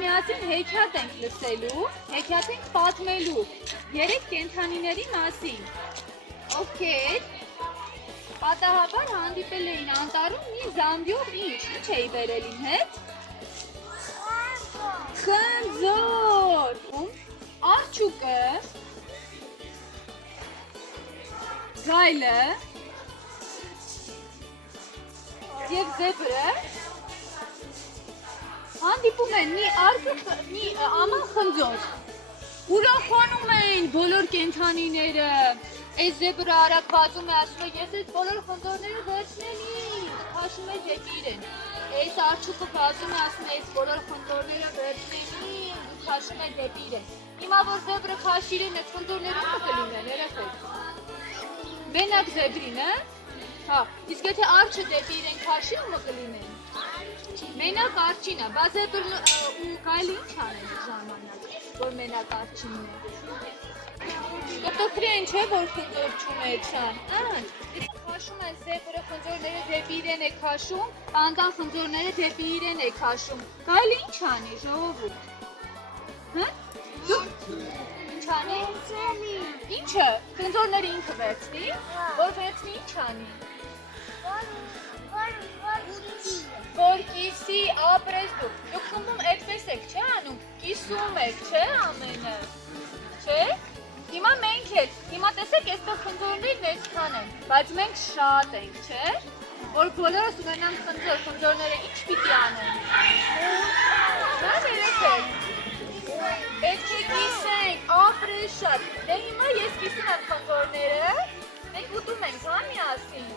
միասին հեքիաթ ենք լսելու, հեքիաթ ենք պատմելու 3 կենդանիների մասին, ովքեր պատահաբար հանդիպել էին անտառում մի զամբիով ինչ էի բերել իմ հետ? Խնձոր, արջուկը, գայլը և զեբրը հանդիպում են մի աման խնձոր, ուրախանում են բոլոր կենդանիները, այս զեբրը արագ բացում է, ասում է, ես այս բոլոր խնձորները վերցնելի, քաշում է դեպի իրեն, այս արջուկը բացում է, ասում է, այս բոլոր խնձորները վերցնելի, քաշում է դեպի իրեն, հիմա որ զեբրը քաշի իրեն, այդ խնձորները կլինեն, երեխեք, մենակ զեբրին, հա, իսկ եթե արջը դեպի իրեն քաշի, ումը կլինեն, մենակ արջինը, բա զեբրն ու գայլը ինչ անեն այդ ժամանակ, որ մենակ արջինն է։ Կտոքրի են չէ, որ խնձոր չունեցան, քաշում են զեբրը խնձորները դեպի իրեն է քաշում, անդան խնձորները դեպի իրեն է քաշում, գայլը ինչ անի, ժողովուրդ, ինչ անի, ինչը, խնձորները ինքը վերցնի, որ վերցնի ինչ անի, որ կիսի ապրես դուք, դուք խմբում այդպես եք չէ անում, կիսում եք չէ ամենը, չէ, հիմա մենք էլ, հիմա տեսեք այստեղ խնձորներն այսքան են, բայց մենք շատ ենք, չէ, որ բոլորս ունենան խնձոր, խնձորները ինչ պիտի անեն, լավ երեխեք, պետք է կիսենք, ապրես շատ, դե հիմա ես կիսում եմ խնձորները, մենք ուտում ենք հա միասին,